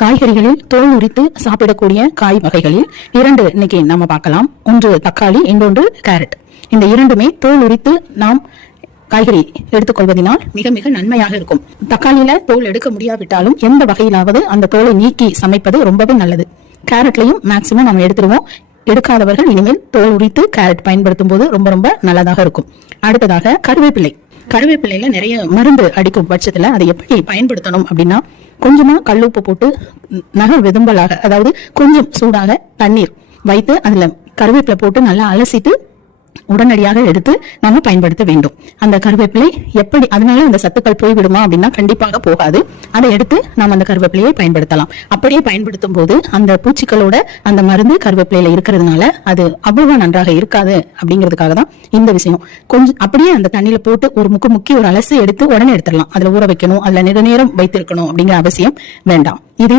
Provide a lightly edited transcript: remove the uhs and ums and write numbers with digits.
காய்கறிகளில் தோல் உரித்து சாப்பிடக்கூடிய காய் வகைகளில் 2 இன்னைக்கு நம்ம பார்க்கலாம். ஒன்று தக்காளி, இன்னொன்று கேரட். இந்த இரண்டுமே தோல் உரித்து நாம் காய்கறி எடுத்துக்கொள்வதனால் மிக மிக நன்மையாக இருக்கும். தக்காளியில தோல் எடுக்க முடியாவிட்டாலும் எந்த வகையிலாவது அந்த தோலை நீக்கி சமைப்பது ரொம்பவே நல்லது. கேரட்லையும் மேக்சிமம் நம்ம எடுத்துருவோம். எடுக்காதவர்கள் இனிமேல் தோல் உரித்து கேரட் பயன்படுத்தும் போது ரொம்ப ரொம்ப நல்லதாக இருக்கும். அடுத்ததாக கருவேப்பிலை. கருவேப்பிலையில நிறைய மருந்து அடிக்கும் பட்சத்துல அதை எப்படி பயன்படுத்தணும் அப்படின்னா, கொஞ்சமா கல்லுப்பு போட்டு நக வெதும்பலாக, அதாவது கொஞ்சம் சூடாக தண்ணீர் வைத்து அதுல கருவேப்பிலை போட்டு நல்லா அலசிட்டு உடனடியாக எடுத்து நம்ம பயன்படுத்த வேண்டும். அந்த கருவேப்பிலை எப்படி, அதனால அந்த சத்துக்கள் போய்விடுமா அப்படின்னா கண்டிப்பாக போகாது. அதை எடுத்து நாம் அந்த கருவேப்பிலையை பயன்படுத்தலாம். அப்படியே பயன்படுத்தும் போது அந்த பூச்சிகளோட அந்த மருந்து கருவேப்பிலையில இருக்கிறதுனால அது அவ்வளவா நன்றாக இருக்காது. அப்படிங்கிறதுக்காக தான் இந்த விஷயம். கொஞ்சம் அப்படியே அந்த தண்ணியில போட்டு ஒரு முக்கி ஒரு அலசி எடுத்து உடனே எடுத்துடலாம். அதுல ஊற வைக்கணும், அதுல நெடுநேரம் வைத்திருக்கணும் அப்படிங்கிற அவசியம் வேண்டாம். இது